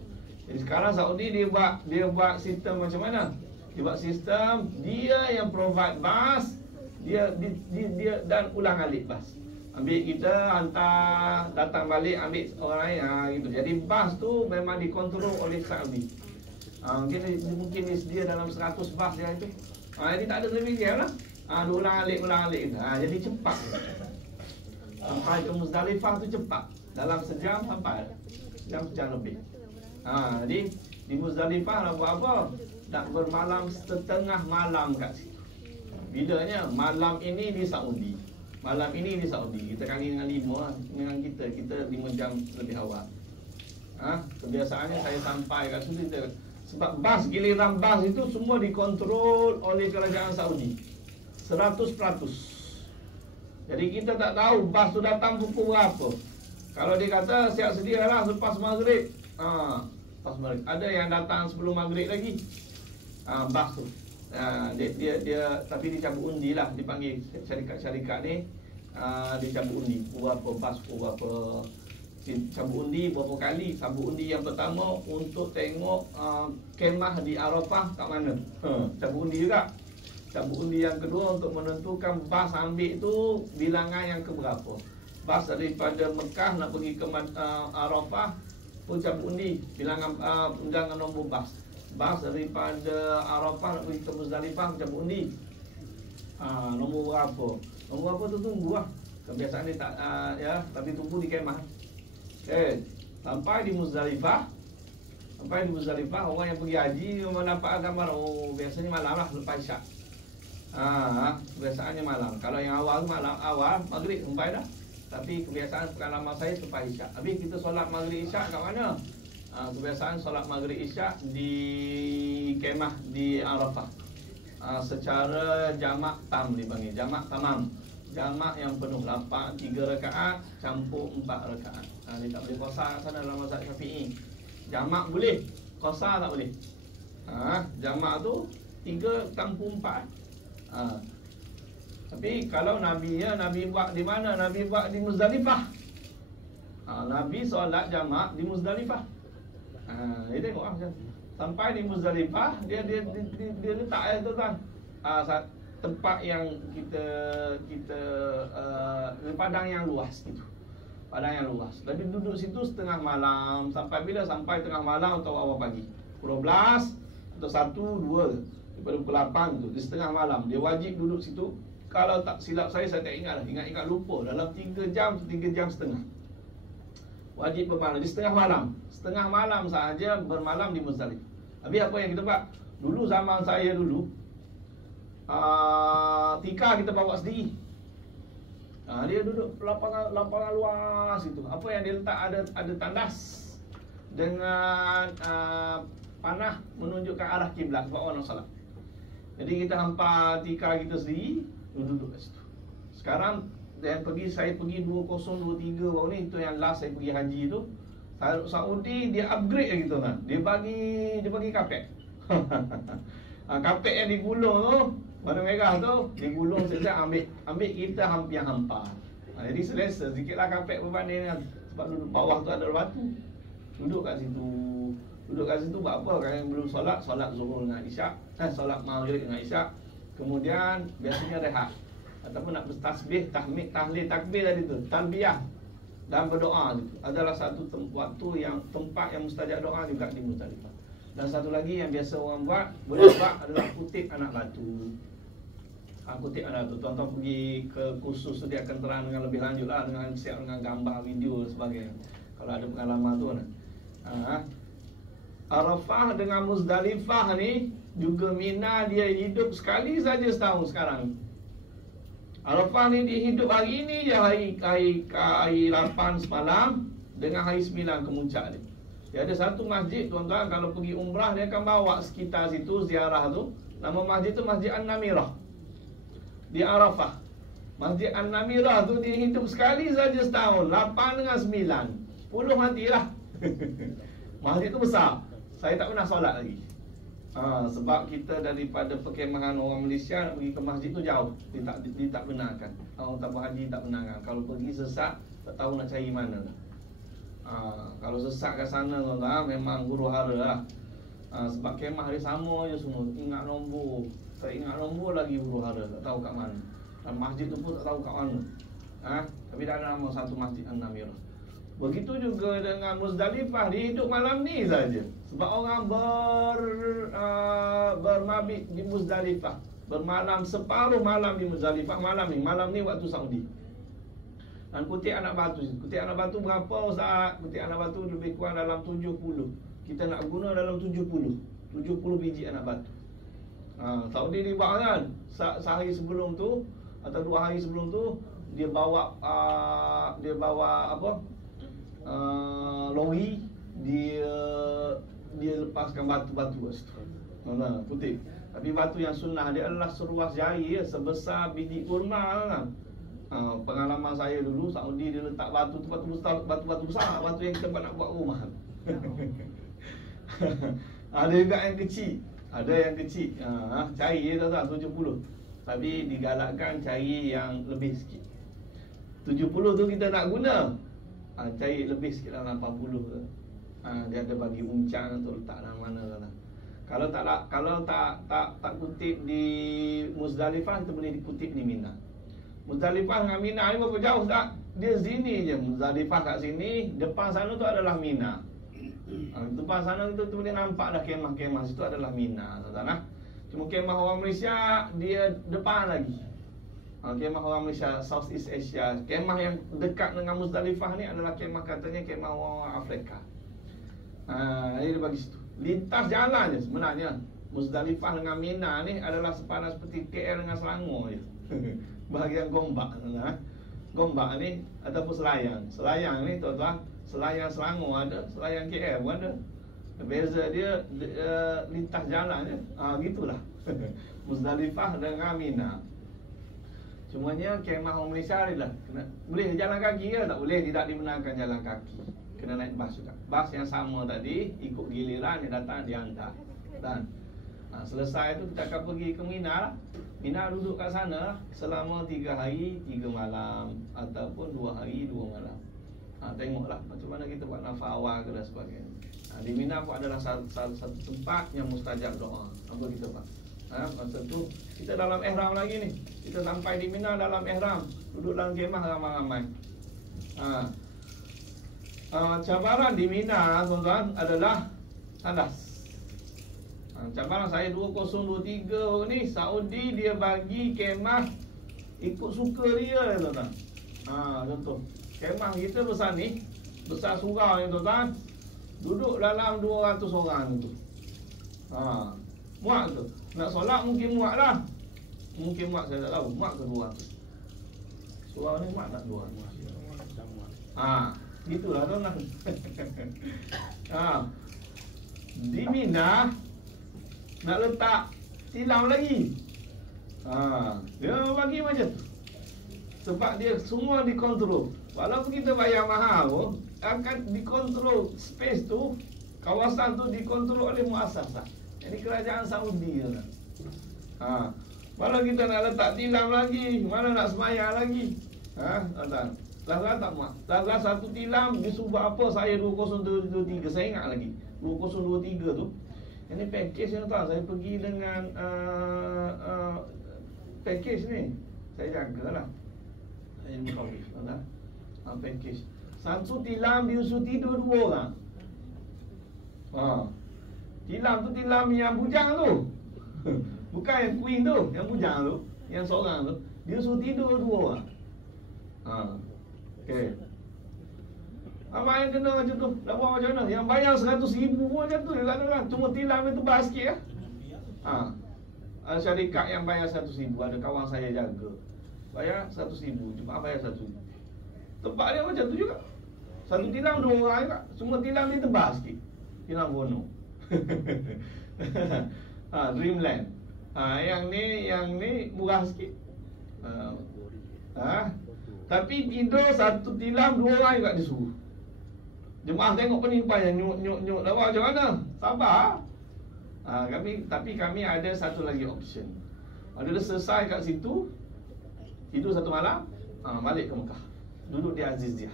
Jadi sekarang Saudi dia buat sistem macam mana? Dia buat sistem, dia yang provide bas, dia dan ulang alik bas. Ambil kita, hantar, datang balik, ambil orang lain, gitu. Jadi bas tu memang dikontrol oleh Saudi. Mungkin dia sedia dalam 100 bas dia itu. Jadi tak ada lebih dia lah. Ulang alik. Jadi cepat. Sampai ke Muzdalifah tu cepat. Dalam sejam sampai. Sejam lebih. Jadi di Muzdalifah nak buat apa? Nak bermalam setengah malam kat situ. Bilanya malam ini di Saudi. Malam ini di Saudi. Kita kali dengan 5 dengan kita 5 jam lebih awal. Kebiasaannya saya sampai kat situ. Sebab giliran bas itu semua dikontrol oleh kerajaan Saudi 100%. Jadi kita tak tahu bas tu datang pukul berapa. Kalau dia kata siap sedialah selepas maghrib, pas maghrib. Ada yang datang sebelum maghrib lagi. Bas tu. Dia tapi dicabut undi lah, dipanggil syarikat-syarikat ni. Dicabut undi berapa bas, berapa. Cabut undi berapa kali. Cabut undi yang pertama untuk tengok kemah di Arafah kat mana. Cabut undi juga. cabut undi yang kedua untuk menentukan bas ambil tu bilangan yang keberapa. Bas daripada Mekah nak pergi ke Arafah pun cabut undi bilangan undangan nombor bas. Bas daripada Arafah nak pergi ke Muzdalifah cabut undi. Nombor berapa? Nombor berapa tu tunggu lah. Kebiasaan dia tak ya, tapi tunggu di kemah. Sampai di Muzdalifah. Orang yang pergi haji memang dapat gambar. Oh, biasanya malam lah lepas Isyak. Kebiasaannya malam. Kalau yang awal malam awal maghrib sampai dah. Tapi kebiasaan pengalaman saya lepas Isyak. Habis kita solat maghrib Isyak kat mana? Kebiasaan solat maghrib Isyak di kemah di Arafah. Secara jamak tam dipanggil, jamak tamam. Jamak yang penuh 3 rakaat campur 4 rakaat. Dia tak boleh qasar sana dalam mazhab Syafi'i. Jamak boleh, qasar tak boleh. Jamak tu 3 campur 4. Tapi kalau Nabi buat di mana? Nabi buat di Muzdalifah. Nabi solat jamak di Muzdalifah. Dia tengok macam sampai di Muzdalifah dia letak tuan. Tempat yang kita padang yang luas gitu. Padang yang luas. Tapi duduk situ setengah malam. Sampai bila? Sampai tengah malam atau awal pagi. Pukul 12 atau 1, 2 daripada pukul 8 tu. Di setengah malam dia wajib duduk situ. Kalau tak silap saya tak ingat lah. Ingat lupa. Dalam 3 jam, 3 jam setengah. Wajib bermalam. Di setengah malam. Setengah malam sahaja bermalam di Muzdalifah. Habis apa yang kita buat? Dulu zaman saya dulu, tikar kita bawa sendiri. Dia duduk lapangan luas itu. Apa yang dia letak ada tandas dengan panah menunjukkan arah kiblat sebab orang nak solat. Jadi kita hampa tikar kita sendiri, duduk kat situ. Sekarang saya pergi 2023 baru ni, itu yang last saya pergi haji tu. Saudi dia upgrade lagi tu kan. Dia bagi kapet. Kapet yang digulung tu, warna merah tu, digulung sekejap ambil kita hampir hampa. Jadi selesa sikitlah kapet berbanding dengan sebab duduk bawah tu ada batu. Duduk kat situ buat apa? Kalau yang belum solat Zuhur dengan Isyak, solat Maghrib dengan Isyak. Kemudian biasanya rehat ataupun nak bertasbih, tahmid, tahlil, takbir tadi tu, talbiyah dan berdoa tu. Adalah satu tempat yang mustajab doa juga di Muzdalifah. Dan satu lagi yang biasa orang boleh buat adalah kutip anak batu. Kutip anak batu. Tuan-tuan pergi ke kursus tu dia akan terang dengan lebih lanjut lah, dengan siap dengan gambar, video dan sebagainya. Kalau ada pengalaman tu Arafah dengan Muzdalifah ni juga Mina dia hidup sekali saja setahun sekarang. Arafah ni dia hidup hari ni je, hari 8 semalam dengan hari 9 kemuncak dia. Dia ada satu masjid tuan-tuan, kalau pergi umrah dia akan bawa sekitar situ ziarah tu. Nama masjid tu Masjid An-Namirah di Arafah. Masjid An-Namirah tu dia hidup sekali saja setahun, 8 dengan 9, 10 matilah. Masjid tu besar. Saya tak pernah solat lagi. Sebab kita daripada perkemahan orang Malaysia nak pergi ke masjid tu jauh. Dia tak benarkan. Orang tabung haji tak benarkan. Kalau pergi sesat, tak tahu nak cari mana lah. Kalau sesat kat sana memang huru hara lah. Sebab kemah dia sama je semua. Ingat nombor. Tak ingat nombor lagi huru hara. Tak tahu kat mana. Dan masjid tu pun tak tahu kat mana. Tapi dah ada nama satu Masjid An-Namirah. Begitu juga dengan Muzdalifah, dia hidup malam ni saja. Sebab orang bermabit di Muzdalifah, bermalam separuh malam di Muzdalifah malam ni waktu Saudi. Dan kutip anak batu berapa Ustaz? Kutip anak batu lebih kurang dalam 70. Kita nak guna dalam 70 biji anak batu. Saudi dia buat kan, sehari sebelum tu atau 2 hari sebelum tu dia bawa lori, dia lepaskan batu-batu kat situ. Putih. Tapi batu yang sunnah dia adalah seruas jari sebesar biji kurma kan. Pengalaman saya dulu Saudi dia letak batu tu batu besar, batu yang kita nak buat rumah. Ada juga yang kecil. Cari dia tak 70. Tapi digalakkan cari yang lebih sikit. 70 tu kita nak guna. Cari lebih sikit dalam 80 tu. Dia ada bagi uncang tu letak dalam mana lah. Kalau tak kutip di Muzdalifah, kita boleh dikutip di Mina. Muzdalifah dengan Mina ni berapa jauh tak? Dia sini je. Muzdalifah kat sini, depan sana tu adalah Mina. Depan sana tu boleh nampak dah kemah-kemah situ adalah Mina, tuan-tuan. Cuma kemah orang Malaysia dia depan lagi. Kemah orang Malaysia, Southeast Asia, kemah yang dekat dengan Muzdalifah ni adalah kemah, katanya kemah orang Afrika. Jadi dia bagi situ. Lintas jalan je sebenarnya. Muzdalifah dengan Mina ni adalah sepanas seperti KL dengan Selangor je. Bahagian Gombak, Gombak ni ataupun Selayang. Selayang ni tuan-tuan, Selayang Selangor ada, Selayang KL pun ada. Beza dia lintas jalan je. Gitulah. Muzdalifah dengan Mina. Cumanya kemah orang Malaysia ni lah boleh jalan kaki ke? Tak boleh, tidak dibenarkan jalan kaki. Kena naik bas juga. Bas yang sama tadi, ikut giliran yang datang dihantar. Dan selesai tu kita akan pergi ke Mina lah. Mina duduk kat sana selama 3 hari 3 malam ataupun 2 hari 2 malam. Tengoklah macam mana kita buat nafas awal ke dan sebagainya. Di Mina pun adalah satu tempat yang mustajab doa. Apa kita buat? Masa tu kita dalam ihram lagi ni. Kita sampai di Mina dalam ihram, duduk dalam kemah ramai-ramai. Cabaran di Mina tuan-tuan adalah tandas. Cabaran saya 2023 ni, Saudi dia bagi kemah ikut suka dia tuan-tuan. Contoh kemah kita besar ni, besar surau ni tuan-tuan, duduk dalam 200 orang tu. Muat tu. Nak solat mungkin muat lah. Mungkin muat, saya tak tahu. Muat ke 200? Surau ni muat tak 200? Gitulah tuan-tuan. Di Mina nak letak tilam lagi. Dia bagi macam tu. Sebab dia semua dikontrol. Walaupun kita bayar mahal pun, akan dikontrol space tu, kawasan tu dikontrol oleh muasasah. Jadi kerajaan Saudi tu. Mana kita nak letak tilam lagi, mana nak sembahyang lagi. Tuan-tuan. Lah tak muat. Lah satu tilam disubah apa saya 2023. Saya ingat lagi 2023 tu. Ini package ni tuan, saya pergi dengan package ni. Saya jagalah. Saya mengkawin tuan-tuan. Package. Satu tilam diusul tidur 2 orang. Tilam tu tilam yang bujang tu. Bukan yang queen tu, yang bujang tu, yang seorang tu. Dia suruh tidur 2 orang. Okey. Abang yang kena macam tu, nak buat macam mana? Yang bayar 100,000 pun macam tu juga tu lah. Cuma tilam dia tebal sikit lah. Syarikat yang bayar 100,000, ada kawan saya jaga. Bayar 100,000, cuma bayar 1,000. Tempat dia macam tu juga. Satu tilam 2 orang juga. Cuma tilam dia tebal sikit. Tilam Bono. Dreamland. Yang ni murah sikit. Tapi tidur satu tilam 2 orang juga disuruh. Jemaah tengok penipuan yang nyuk-nyuk dah macam mana? Sabar. Tapi kami ada satu lagi option. Ada selesai kat situ, tidur satu malam, balik ke Mekah. Duduk di Aziziyah.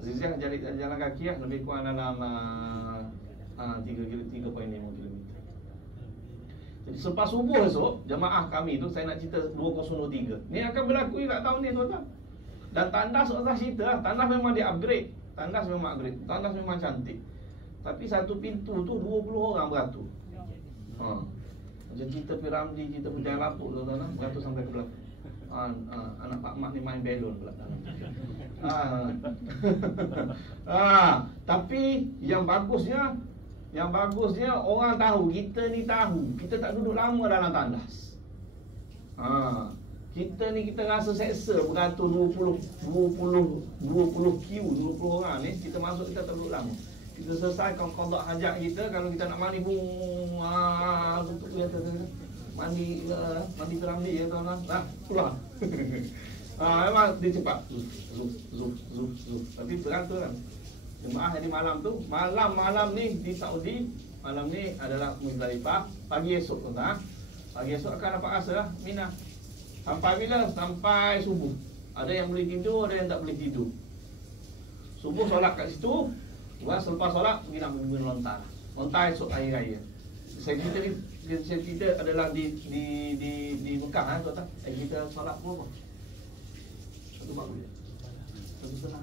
Aziziyah jalan kaki lah, lebih kurang dalam 3.5 km. Jadi selepas subuh esok, jemaah kami tu, saya nak cerita 2023. Ni akan berlaku juga tahun ni tuan-tuan. Dan tandas tak cerita lah. Tandas memang dia upgrade. Tandas memang upgrade. Tandas memang cantik. Tapi satu pintu tu 20 orang beratur. Macam cerita Piramli, cerita Pujang Lapuk tuan-tuan, beratur sampai ke belakang. Anak Pak Mak ni main belon pula dalam. Tapi yang bagusnya orang tahu, kita ni tahu, kita tak duduk lama dalam tandas. Kita ni kita rasa seksa beratur 20 queue, 20 orang ni, kita masuk, kita tak duduk lama. Kita selesaikan qada hajat kita, kalau kita nak mandi tutup dia mandi Piramli ya tuan-tuan. Keluar. Memang dia cepat. Zuf. Tapi beratur kan. Jemaah jadi malam tu, malam ni di Saudi, malam ni adalah Muzdalifah. Pagi esok tuan-tuan. Pagi esok akan dapat rasa lah Mina. Sampai bila? Sampai subuh. Ada yang boleh tidur, ada yang tak boleh tidur. Subuh solat kat situ. Selepas solat pergi nak pergi lontar. Lontar esok hari raya. saya kita adalah di Mekah tuan-tuan. Kita solat berapa? 140. 1.5.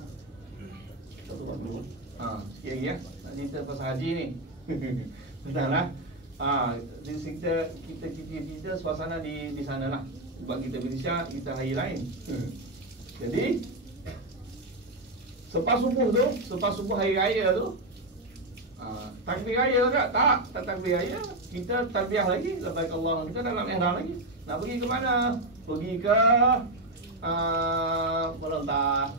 140. Sikit lagi ya. Nak cerita pasal haji ni. Betul lah. Kita suasana di sana lah. Sebab kita Malaysia, kita hari lain. Jadi Selepas subuh hari raya tu, takbir raya tak? Tak takbir raya. Kita talbiyah lagi, labbaik Allah, kita dalam ihram lagi. Nak pergi ke mana? Pergi ke melontar.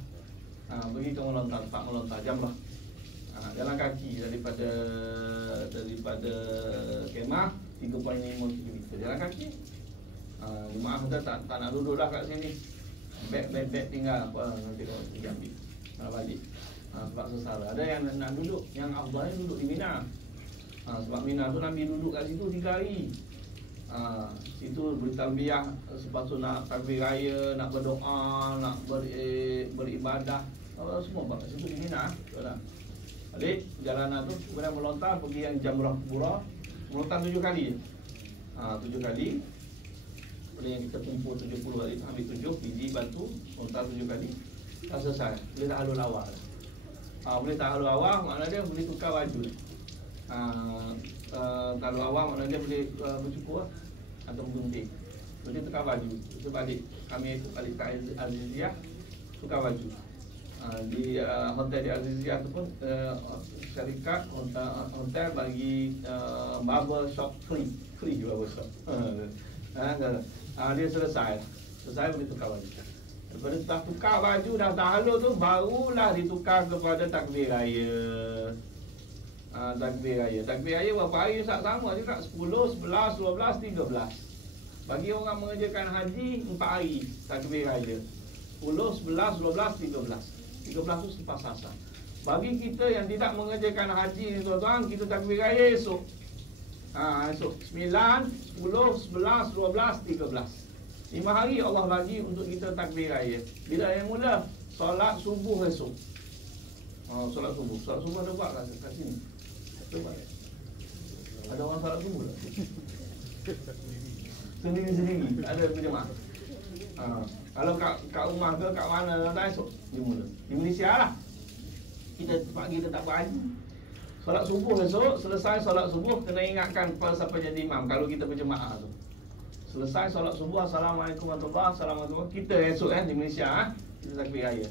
Pergi ke melontar, tempat melontar, Jamrah. Jalan kaki daripada kemah 3.5 km jalan kaki. Jemaah kita tak nak duduk dah kat sini. Beg tinggal apa nanti kalau pergi ambil. Nak balik. Sebab sesara. Ada yang nak duduk, yang afdalnya duduk di Mina. Sebab Mina tu Nabi duduk kat situ 3 hari. Situ bertalbiyah, lepas tu nak takbir raya, nak berdoa, nak beribadah, semua buat kat situ di Mina. Balik jalanan tu kemudian melontar pergi yang Jamrah Kubra. Melontar 7 kali. 7 kali. Boleh yang kita kumpul 70 kali, ambil 7 biji batu, lontar 7 kali. Dah selesai. Boleh tak halul awal. Boleh tak halul awal, maknanya dia boleh tukar baju. Halul awal maknanya dia boleh bercukur atau gunting. Boleh tukar baju. Kita balik, kami balik ke Aziziyah, tukar baju. Di hotel di Aziziyah tu pun syarikat hotel bagi barber shop free barber shop. Dia selesai boleh tukar baju. Lepas dah tukar baju, dah halul tu, barulah ditukar kepada takbir raya. Takbir raya berapa hari Ustaz? Sama juga 10, 11, 12, 13. Bagi orang mengerjakan haji 4 hari takbir raya. 10, 11, 12, 13. 13 tu selepas asar. Bagi kita yang tidak mengerjakan haji ni tuan-tuan, kita takbir raya esok. Esok 9, 10, 11, 12, 13. 5 hari Allah bagi untuk kita takbir raya. Bila yang mula? Solat subuh esok. Solat subuh ada buat kat sini. Ada orang solat subuh tak? Sendiri-sendiri. Ada berjemaah. Kalau kat rumah ke kat mana dah esok dia mula. Di Malaysia lah. Kita tak berhaji. Solat subuh esok, selesai solat subuh kena ingatkan kepada siapa jadi imam kalau kita berjemaah tu. Selesai solat subuh, Assalamualaikum warahmatullahi wabarakatuh. Kita esok di Malaysia kita takbir raya.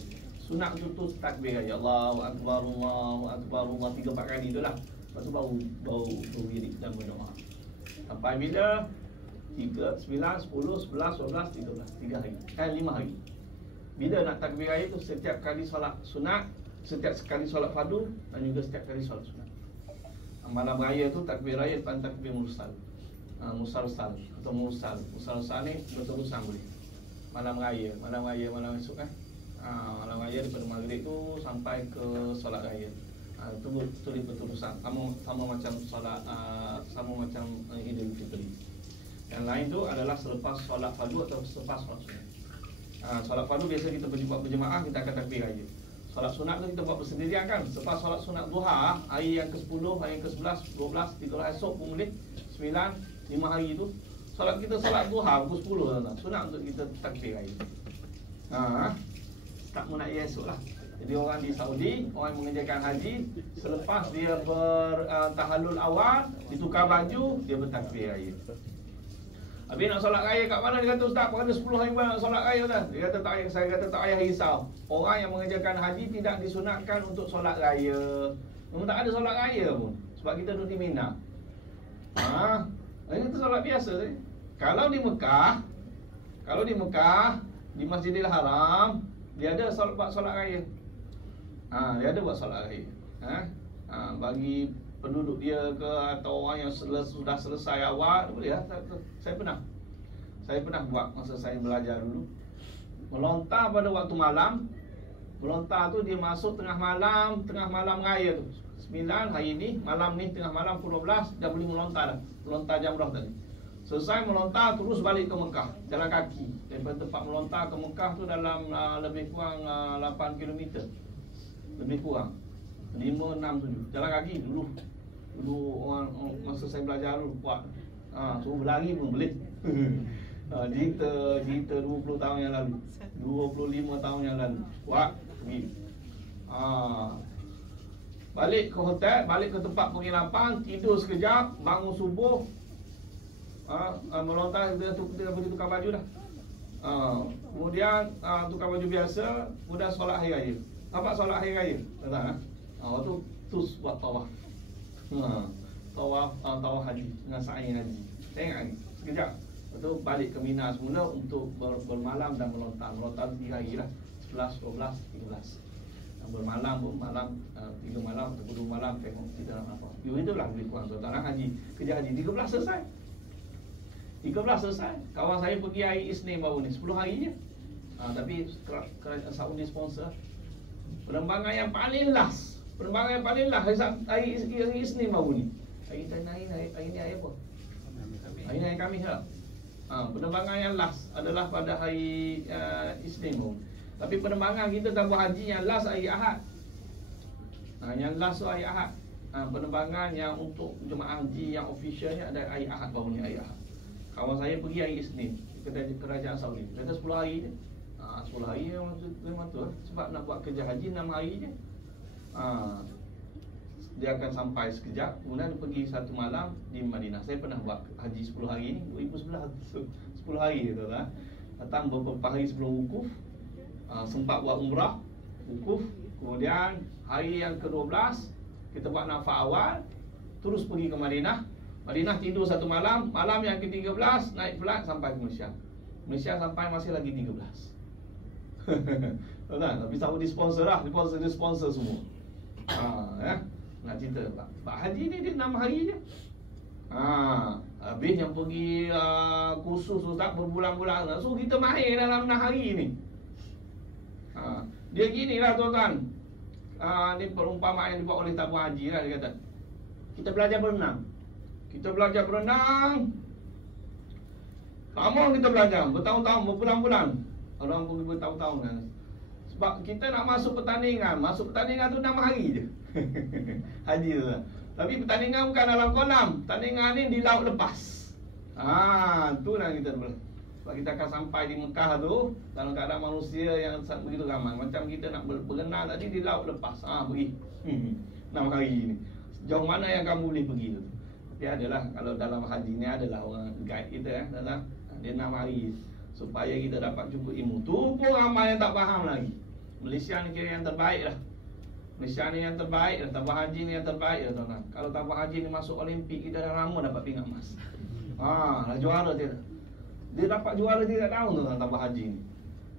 Sunat tu takbir raya. Allahu akbar, Allahu akbar, 3-4 kali itulah. Lepas tu baru diri dan berdoa. Sampai bila? 3, 9, 10, 11, 12, 13. 3 hari. 5 hari. Bila nak takbir raya tu setiap kali solat sunat, setiap sekali solat fardu dan juga setiap kali solat sunat. Malam raya tu takbir raya dan takbir mursal. Mursal atau mursal ni berterusan boleh. Malam raya esok malam raya daripada maghrib tu sampai ke solat raya. Itu tulis berterusan sama macam solat sama macam Idul Fitri. Yang lain tu adalah selepas solat fardu atau selepas solat sunat. Solat fardu biasa kita berjumpa berjemaah, kita akan takbir raya. Solat sunat tu kita buat bersendirian kan. Selepas solat sunat duha, hari yang ke-10, hari yang ke-11, 12, 13 esok pun boleh. 9, 5 hari tu solat kita solat duha pukul 10 tuan-tuan. Sunat untuk kita takbir raya. Tak nak esok lah. Jadi orang di Saudi, orang yang mengerjakan haji, selepas dia bertahallul awal, ditukar baju, dia bertakbir raya. Habis nak solat raya kat mana? Dia kata Ustaz, pada 10 hari bulan nak solat raya Ustaz. Dia kata saya kata tak payah risau. Orang yang mengerjakan haji tidak disunatkan untuk solat raya. Memang tak ada solat raya pun. Sebab kita duduk di Mina. Ini tu solat biasa saja. Kalau di Mekah, di Masjidil Haram, dia ada buat solat raya. Dia ada buat solat raya. Bagi penduduk dia ke atau orang yang sudah selesai awal, boleh lah. Saya pernah buat masa saya belajar dulu. Melontar pada waktu malam. Melontar tu dia masuk tengah malam raya tu. 9 hari ni, malam ni tengah malam pukul 12 dah boleh melontar dah. Melontar Jamrah tadi. Selesai melontar terus balik ke Mekah, jalan kaki. Daripada tempat melontar ke Mekah tu dalam lebih kurang 8 km. Lebih kurang 5, 6, 7. Jalan kaki dulu. Dulu orang masa saya belajar dulu kuat. Suruh berlari pun boleh. Cerita 20 tahun yang lalu, 25 tahun yang lalu. Kuat pergi. Balik ke hotel, balik ke tempat penginapan, tidur sekejap, bangun subuh, melontar, kita pergi tukar baju dah. Kemudian tukar baju biasa, kemudian solat hari raya. Nampak solat hari raya? Tak? Waktu tu buat tawaf. Tawaf haji dengan sa'i haji. Tengok ni, sekejap. Lepas tu balik ke Mina semula untuk bermalam dan melontar. Melontar 3 hari lah, 11, 12, 13. Bermalam pun malam 3 malam atau 2 malam tengok kita nak apa. Itulah lebih kurang tuan-tuan haji. Kerja haji 13 selesai. 13 selesai. Kawan saya pergi hari Isnin baru ni, 10 hari je. Tapi kerajaan Saudi sponsor. Penerbangan yang paling last. Penerbangan yang paling last hari Isnin baru ni. Hari ni hari apa? Hari Khamis lah. Penerbangan yang last adalah pada hari Isnin baru. Tapi penerbangan kita tabung haji yang last hari Ahad. Yang last tu hari Ahad. Penerbangan yang untuk jemaah haji yang officialnya ada hari Ahad baru ni, hari Ahad. Kawan saya pergi hari Isnin ke kerajaan Saudi. Kata 10 hari je. 10 hari memang tu lah. Sebab nak buat kerja haji 6 hari je. Dia akan sampai sekejap, kemudian dia pergi 1 malam di Madinah. Saya pernah buat haji 10 hari ni, 2011 10 hari tu lah. Datang beberapa hari sebelum wukuf. Sempat buat umrah, wukuf. Kemudian hari yang ke-12 kita buat nafas awal, terus pergi ke Madinah. Madinah tidur 1 malam. Malam yang ke-13 naik flight sampai ke Malaysia. Malaysia sampai masih lagi 13. Tapi Saudi sponsor lah. Dia sponsor semua. Nak cerita Pak Haji ni dia 6 hari je. Habis yang pergi kursus Ustaz berbulan-bulan. So kita mahir dalam 6 hari ni. Dia gini lah tuan-tuan. Ni perumpamaan yang dibuat oleh tabung haji lah. Dia kata kita belajar berenang. Kita belajar berenang. Lama kita belajar, bertahun-tahun, berbulan-bulan. Orang pergi bertahun-tahun kan. Sebab kita nak masuk pertandingan. Masuk pertandingan tu 6 hari je. Haji tu lah. Tapi pertandingan bukan dalam kolam. Pertandingan ni di laut lepas. Tu lah kita boleh. Sebab kita akan sampai di Mekah tu dalam keadaan manusia yang begitu ramai. Macam kita nak berenang tadi di laut lepas. Pergi 6 hari ni. Sejauh mana yang kamu boleh pergi tu. Tapi adalah, kalau dalam haji ni adalah orang guide kita dia 6 hari supaya kita dapat cukup ilmu. Tu pun ramai yang tak faham lagi. Malaysia ni kira yang terbaik lah. Malaysia ni yang terbaik lah. Tabung haji ni yang terbaik lah tuan-tuan. Kalau tabung haji ni masuk Olimpik, kita dah lama dapat pingat emas. Dah juara dia. Dia dapat juara 3 tahun tuan-tuan tabung haji ni.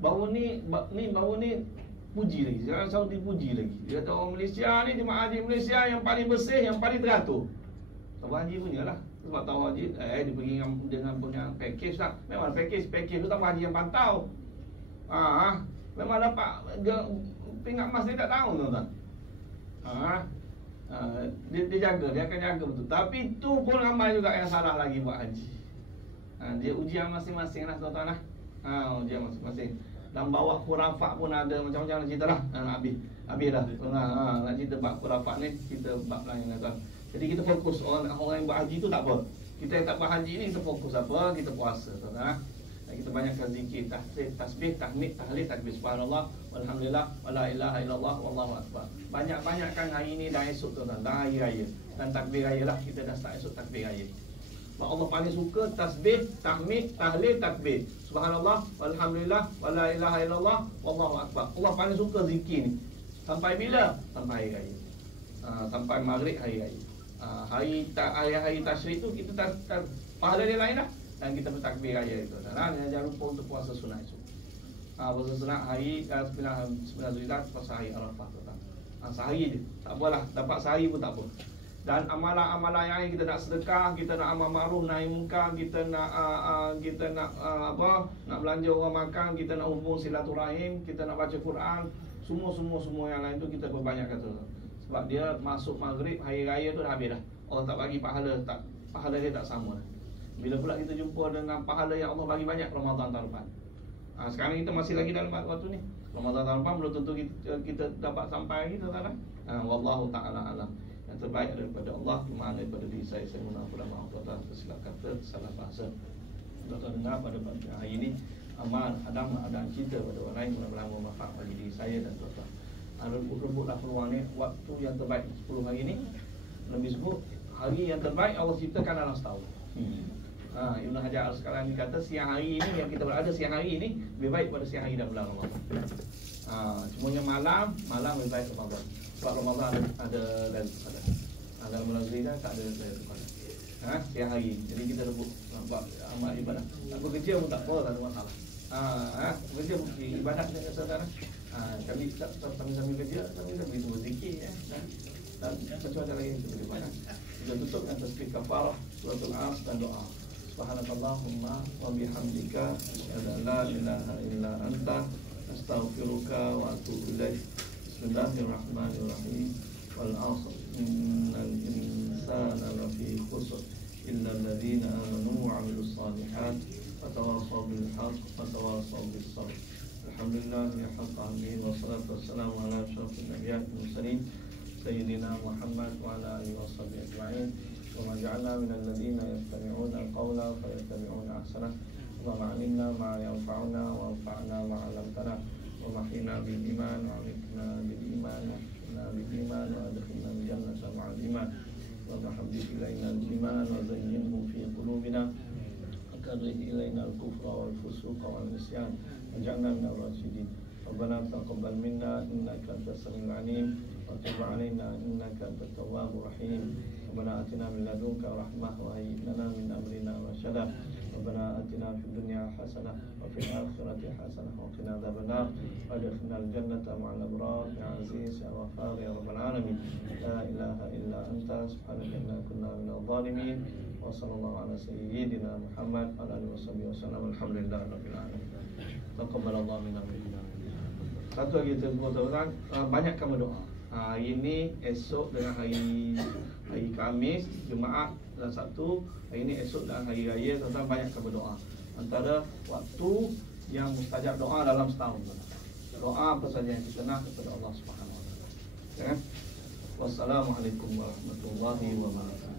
Baru ni puji lagi. Sekarang Saudi puji lagi. Dia kata orang Malaysia ni, jemaah haji Malaysia yang paling bersih, yang paling teratur. Tabung haji punya lah. Sebab tabung haji dia pergi dengan punya package lah. Memang package tu tabung haji yang pantau. Memang dapat pingat emas dia tak tahu tuan-tuan. Dia jaga, dia akan jaga betul. Tapi tu pun ramai juga yang salah lagi buat haji. Dia ujian masing-masing lah tuan-tuan lah. Ujian masing-masing. Dan bawah khurafat pun ada macam-macam nak cerita lah. Habis dah. Nak cerita bab khurafat ni, kita bab lain lah tuan. Jadi kita fokus orang yang buat haji tu tak apa. Kita yang tak buat haji ni kita fokus apa? Kita puasa tuan-tuan. Kita banyakkan zikir, tasbih, tahmid, tahlil, takbir, subhanallah, walhamdulillah, wala ilaha illallah, wallahu akbar. Banyak-banyakkan hari ini dan esok tuan-tuan, dan hari raya. Dan takbir raya lah, kita dah start esok takbir raya. Sebab Allah paling suka tasbih, tahmid, tahlil, takbir, subhanallah, walhamdulillah, wala ilaha illallah, wallahu akbar. Allah paling suka zikir ni. Sampai bila? Sampai hari raya. Sampai maghrib hari raya. Hari tasyrik tu kita pahala dia lain lah. Dan kita bertakbir raya itu. Jangan lupa untuk puasa sunat itu. Puasa sunat hari 9 Zulhijjah, puasa hari Arafah. Sehari je. Tak apalah, dapat sehari pun tak apa. Dan amalan-amalan yang lain, kita nak sedekah, kita nak amal ma'ruf nahi munkar, kita nak nak belanja orang makan, kita nak hubung silaturahim, kita nak baca Quran, semua yang lain tu kita perbanyakkan tu. Sebab dia masuk maghrib hari raya tu dah habis dah. Allah tak bagi pahala, pahala dia tak sama dah. Bila pula kita jumpa dengan pahala yang Allah bagi banyak Ramadan tahun depan. Sekarang kita masih lagi dalam waktu ni. Ramadan tahun depan belum tentu kita dapat sampai gitu kan. Wallahu ta'ala alam. Yang terbaik daripada Allah, kemana daripada diri saya mohon ampun dan maaf atas tersilap kata, salah bahasa. Tuan-tuan dengar pada pagi hari ini, amal ada cinta pada orang lain, mudah-mudahan bermanfaat bagi diri saya dan tuan-tuan. Rebutlah peluang ni, waktu yang terbaik 10 hari ni. Nabi sebut hari yang terbaik Allah ciptakan dalam setahun. Ibn Hajar Al-Asqalani kata siang hari ini yang kita berada siang hari ini lebih baik pada siang hari dan bulan Ramadan. Cumanya malam lebih baik Ramadan. Sebab Ramadan ada Lailatul Qadar. Dalam bulan Zulhijjah tak ada Lailatul Qadar. Siang hari. Jadi kita rebut buat amal ibadah. Tak bekerja pun tak apa, tak ada masalah. Bekerja ibadat dengan saudara. Kami tak sambil kerja, sambil berzikir dan macam-macam lagi kita beribadah. Kita tutup dengan tasbih kafarah, suratul As dan doa. Subhanakallahumma wa bihamdika asyhadu an la ilaha illa anta astaghfiruka wa atubu ilaik. Bismillahirrahmanirrahim. Wal 'asr innal insana lafi khusr illa alladhina amanu wa 'amilus shalihat wa tawassaw bil haqq wa tawassaw bis sabr. Alhamdulillah ya hamdani wa salatu wassalamu ala asyrafil anbiya'i wal mursalin sayyidina Muhammad wa ala alihi washabbihi ajma'in. Wa ma ja'alna minal ladzina yastami'una al-qawla fayattabi'una ahsana. Wa ma'alimna ma yanfa'una wa anfa'na ma 'allamtana wa mahyina bil iman wa amitna bil iman wa ahyina bil iman wa adkhilna al jannata ma'al iman wa bihabbik ilaina al iman wa zayyinhu fi qulubina wa karrih ilaina al kufra wal fusuqa wal isyan waj'alna minal rasyidin. Rabbana taqabbal minna innaka antas samiul 'alim wa tub 'alaina innaka antat tawwabur rahim. Rabbana atina min ladunka rahmah wa hayyi lana min amrina rashada. Rabbana atina fid dunya hasanah wa fil akhirati hasanah wa qina adzabannar wa adkhilnal jannata ma'al abrar ya aziz ya ghaffar ya rabbal alamin. La ilaha illa anta subhanaka inna kunna minadh dhalimin. Wa sallallahu ala sayyidina Muhammad wa ala alihi wasallam. Alhamdulillahi rabbil alamin. Taqabbalallahu minna wa minkum. Satu lagi tuan-tuan, banyakkan berdoa. Hari ini, esok dengan hari Khamis, Jumaat dan Sabtu. Hari ini, esok dan hari raya, tuan-tuan banyakkan berdoa. Antara waktu yang mustajab doa dalam setahun. Doa apa saja yang kita nak kepada Allah Subhanahu Wa Taala. Wassalamualaikum warahmatullahi wabarakatuh.